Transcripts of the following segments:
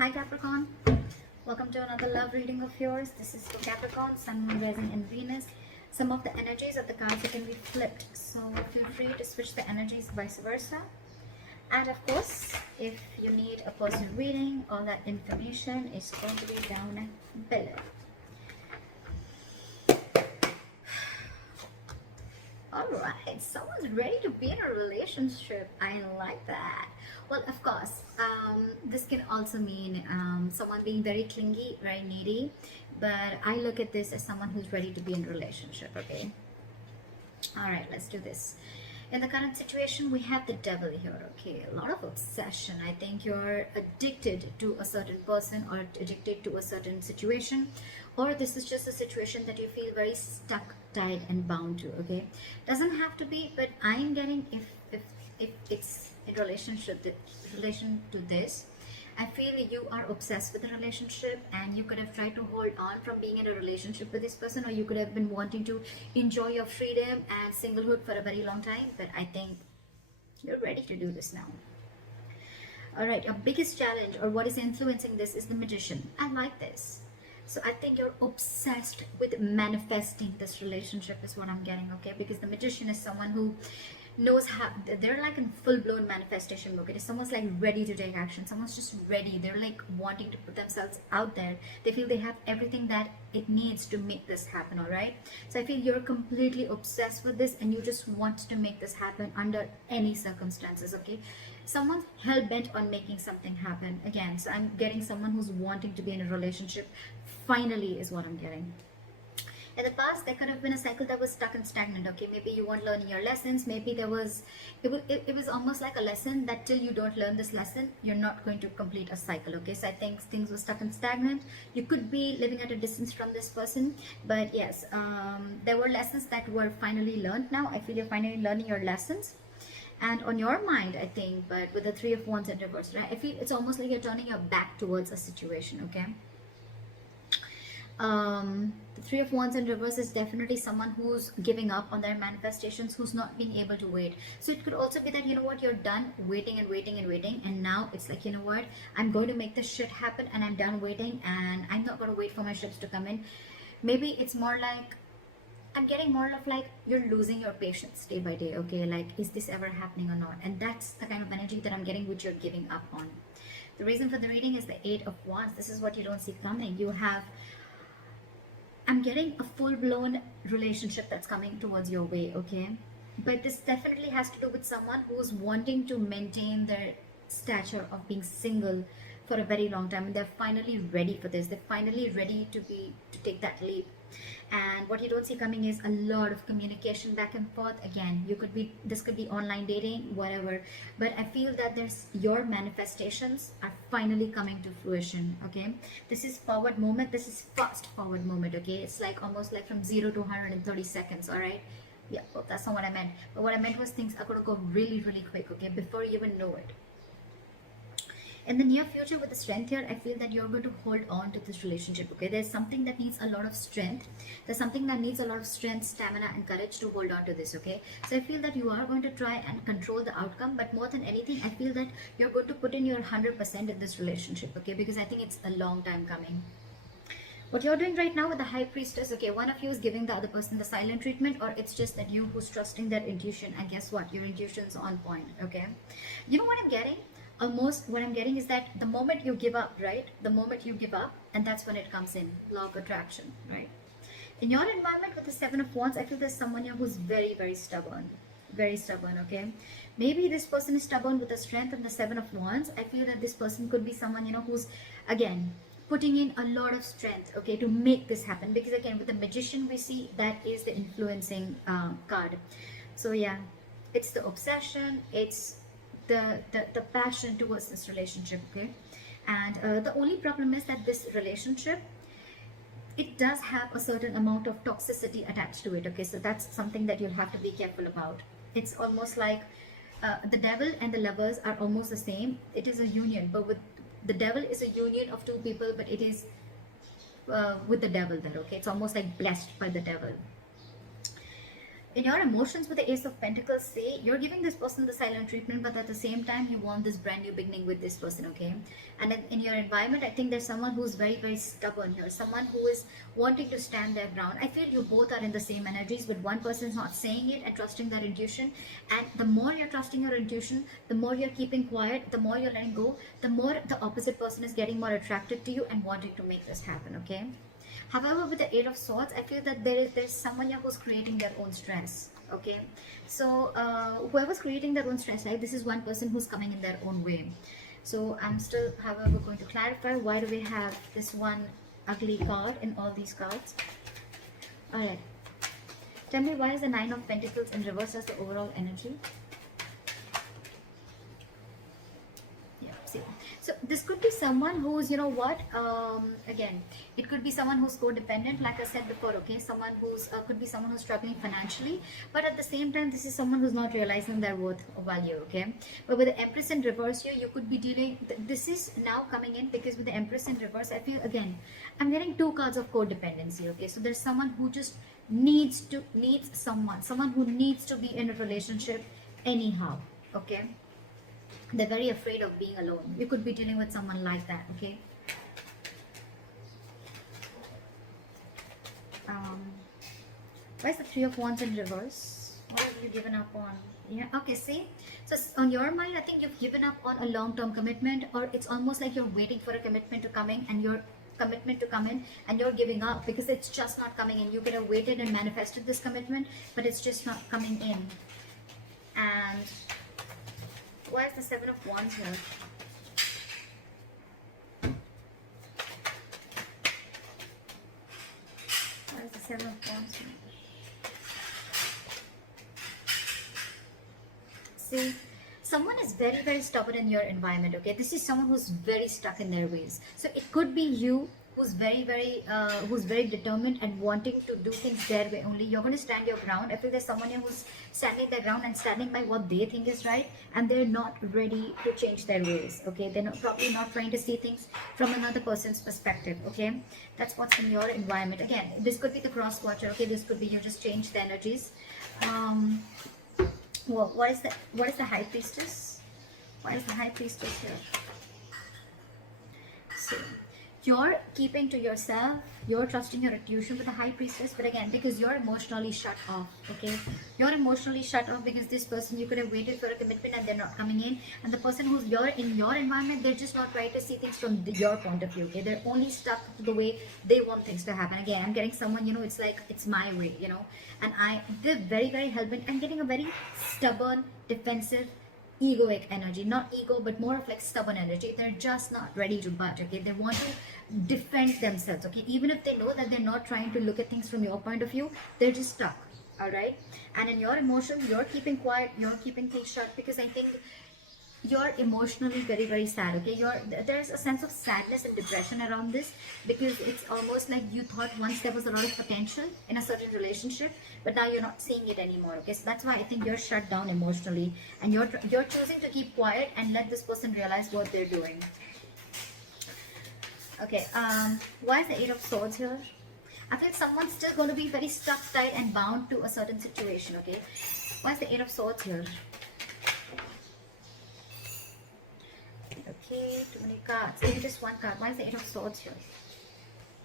Hi Capricorn, welcome to another love reading of yours. This is for Capricorn, Sun, Moon, Rising and Venus. Some of the energies of the cards can be flipped, so feel free to switch the energies vice versa. And of course, if you need a personal reading, all that information is going to be down below. Alright, someone's ready to be in a relationship. I like that. Well, of course, this can also mean someone being very clingy, very needy. But I look at this as someone who's ready to be in a relationship, okay? Alright, let's do this. In the current situation, we have the devil here, okay? A lot of obsession. I think you're addicted to a certain person or addicted to a certain situation. Or this is just a situation that you feel very stuck, tied and bound to, okay? Doesn't have to be, but I'm getting if it's in relation to this, I feel you are obsessed with the relationship and you could have tried to hold on from being in a relationship with this person, or you could have been wanting to enjoy your freedom and singlehood for a very long time, but I think you're ready to do this now. Alright, your biggest challenge or what is influencing this is the Magician. I like this. So I think you're obsessed with manifesting this relationship is what I'm getting, okay? Because the Magician is someone who knows how, they're like in full-blown manifestation mode. It is someone's like ready to take action. Someone's just ready. They're like wanting to put themselves out there. They feel they have everything that it needs to make this happen, all right? So I feel you're completely obsessed with this and you just want to make this happen under any circumstances, okay? Someone's hell-bent on making something happen again. So I'm getting someone who's wanting to be in a relationship finally is what I'm getting. In the past, there could have been a cycle that was stuck and stagnant, okay? Maybe you weren't learning your lessons. Maybe there was, it was almost like a lesson that till you don't learn this lesson, you're not going to complete a cycle, okay? So I think things were stuck and stagnant. You could be living at a distance from this person, but yes, there were lessons that were finally learned now. I feel you're finally learning your lessons. And on your mind, I think, but with the Three of Wands in reverse, right? I feel it's almost like you're turning your back towards a situation, okay? The Three of Wands in reverse is definitely someone who's giving up on their manifestations, who's not being able to wait. So it could also be that, you know what, you're done waiting and waiting and waiting, and now it's like, you know what, I'm going to make this shit happen and I'm done waiting and I'm not going to wait for my ships to come in. Maybe it's more like, I'm getting more of like you're losing your patience day by day, okay? Like, is this ever happening or not? And that's the kind of energy that I'm getting, which you're giving up on. The reason for the reading is the Eight of Wands. This is what you don't see coming. You have, I'm getting a full-blown relationship that's coming towards your way, okay? But this definitely has to do with someone who's wanting to maintain their stature of being single for a very long time, and they're finally ready for this. They're finally ready to take that leap. And what you don't see coming is a lot of communication back and forth. Again, this could be online dating, whatever, but I feel that your manifestations are finally coming to fruition, okay? This is forward moment. This is fast forward moment, okay? It's like almost like from 0 to 130 seconds, all right? Yeah, well, that's not what I meant, but what I meant was things are going to go really, really quick, okay, before you even know it. In the near future, with the strength here, I feel that you're going to hold on to this relationship, okay? There's something that needs a lot of strength. There's something that needs a lot of strength, stamina and courage to hold on to this, okay? So I feel that you are going to try and control the outcome, but more than anything, I feel that you're going to put in your 100% in this relationship, okay? Because I think it's a long time coming. What you're doing right now with the High Priestess, okay, one of you is giving the other person the silent treatment, or it's just that you who's trusting their intuition, and guess what? Your intuition's on point, okay? You know what I'm getting? Almost what I'm getting is that the moment you give up, right? The moment you give up, and that's when it comes in, law of attraction, right? In your environment with the Seven of Wands, I feel there's someone here who's very, very stubborn, okay? Maybe this person is stubborn with the strength and the Seven of Wands. I feel that this person could be someone, you know, who's, again, putting in a lot of strength, okay, to make this happen. Because again, with the Magician, we see that is the influencing card. So yeah, it's the obsession, it's the passion towards this relationship, okay? And the only problem is that this relationship, it does have a certain amount of toxicity attached to it, okay? So that's something that you'll have to be careful about. It's almost like the devil and the lovers are almost the same. It is a union, but with the devil is a union of two people, but it is with the devil there, okay? It's almost like blessed by the devil. In your emotions with the Ace of Pentacles, say you're giving this person the silent treatment, but at the same time you want this brand new beginning with this person, okay? And in your environment, I think there's someone who's very, very stubborn here, someone who is wanting to stand their ground. I feel you both are in the same energies, but one person's not saying it and trusting their intuition. And the more you're trusting your intuition, the more you're keeping quiet, the more you're letting go, the more the opposite person is getting more attracted to you and wanting to make this happen, okay? However, with the Eight of Swords, I feel that there's someone here who's creating their own stress. Okay, so whoever's creating their own stress, right? This is one person who's coming in their own way. So I'm still, however, going to clarify why do we have this one ugly card in all these cards. All right, tell me why is the Nine of Pentacles in reverse as the overall energy? So this could be someone who's, you know what, again, it could be someone who's codependent, like I said before, okay? Someone who's, could be someone who's struggling financially, but at the same time, this is someone who's not realizing their worth or value, okay? But with the Empress in reverse here, you could be dealing, this is now coming in because with the Empress in reverse, I feel, again, I'm getting two cards of codependency, okay? So there's someone who just needs someone who needs to be in a relationship anyhow, okay? They're very afraid of being alone. You could be dealing with someone like that, okay? Why is the Three of Wands in reverse? What have you given up on? Yeah, okay, see? So on your mind, I think you've given up on a long-term commitment, or it's almost like you're waiting for a commitment to come in and you're giving up because it's just not coming in. You could have waited and manifested this commitment, but it's just not coming in. And why is the Seven of Wands here? Why is the Seven of Wands here? See, someone is very, very stubborn in your environment, okay? This is someone who's very stuck in their ways. So it could be you who's very, very determined and wanting to do things their way only. You're going to stand your ground. I feel there's someone here who's standing their ground and standing by what they think is right, and they're not ready to change their ways, okay? They're probably not trying to see things from another person's perspective, okay? That's what's in your environment. Again, this could be the cross watcher, okay? This could be you just change the energies. Well, what is the High Priestess? Why is the High Priestess here? So you're keeping to yourself, you're trusting your intuition with the High Priestess, but again, because you're emotionally shut off, okay? You're emotionally shut off because this person, you could have waited for a commitment and they're not coming in. And the person who's in your environment, they're just not trying to see things from your point of view, okay? They're only stuck to the way they want things to happen. Again, I'm getting someone, you know, it's like, it's my way, you know? And they're very, very hell-bent. I'm getting a very stubborn, defensive, egoic energy. Not ego, but more of like stubborn energy. They're just not ready to budge, okay? They want to defend themselves, okay? Even if they know that they're not trying to look at things from your point of view, they're just stuck, all right? And in your emotions, you're keeping quiet, you're keeping things shut because I think you're emotionally very, very sad, okay? There's a sense of sadness and depression around this because it's almost like you thought once there was a lot of potential in a certain relationship, but now you're not seeing it anymore, okay? So that's why I think you're shut down emotionally and you're choosing to keep quiet and let this person realize what they're doing. Okay, why is the Eight of Swords here? I feel someone's still going to be very stuck, tight and bound to a certain situation, okay? Why is the Eight of Swords here? Okay, too many cards. Maybe just one card. Why is the Eight of Swords here?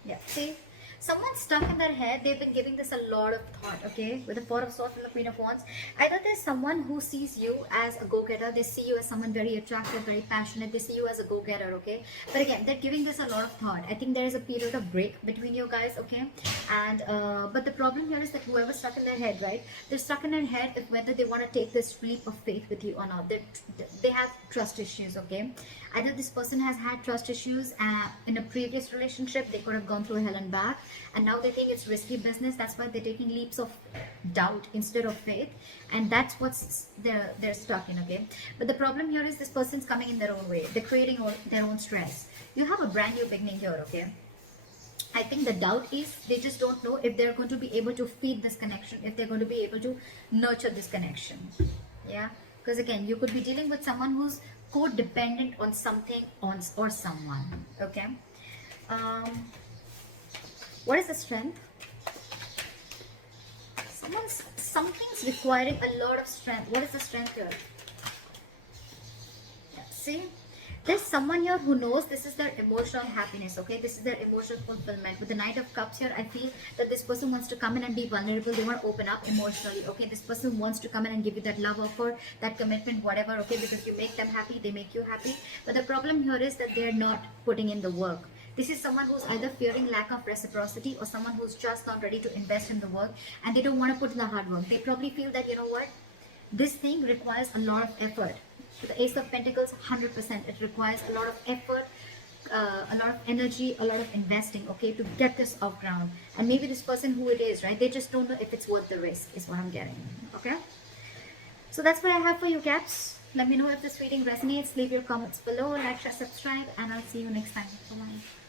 Yeah, see? Someone's stuck in their head. They've been giving this a lot of thought, okay? With the Four of Swords and the Queen of Wands. Either there's someone who sees you as a go-getter. They see you as someone very attractive, very passionate. They see you as a go-getter, okay? But again, they're giving this a lot of thought. I think there is a period of break between you guys, okay? And, but the problem here is that whoever's stuck in their head, right? They're stuck in their head if whether they want to take this leap of faith with you or not. They have trust issues, okay? Either this person has had trust issues in a previous relationship. They could have gone through hell and back. And now they think it's risky business. That's why they're taking leaps of doubt instead of faith. And that's what's they're stuck in, okay? But the problem here is this person's coming in their own way. They're creating their own stress. You have a brand new beginning here, okay? I think the doubt is they just don't know if they're going to be able to feed this connection, if they're going to be able to nurture this connection. Yeah? Because again, you could be dealing with someone who's codependent on something or someone, okay? What is the strength? Someone's something's requiring a lot of strength. What is the strength here? Yeah, see, there's someone here who knows this is their emotional happiness, okay? This is their emotional fulfillment. With the Knight of Cups here, I feel that this person wants to come in and be vulnerable. They want to open up emotionally, okay? This person wants to come in and give you that love offer, that commitment, whatever, okay? Because you make them happy, they make you happy. But the problem here is that they're not putting in the work. This is someone who's either fearing lack of reciprocity or someone who's just not ready to invest in the work and they don't want to put in the hard work. They probably feel that, you know what, this thing requires a lot of effort. So the Ace of Pentacles, 100%. It requires a lot of effort, a lot of energy, a lot of investing, okay, to get this off ground. And maybe this person who it is, right, they just don't know if it's worth the risk, is what I'm getting, okay? So that's what I have for you, Caps. Let me know if this reading resonates. Leave your comments below, like, share, subscribe, and I'll see you next time. Bye-bye.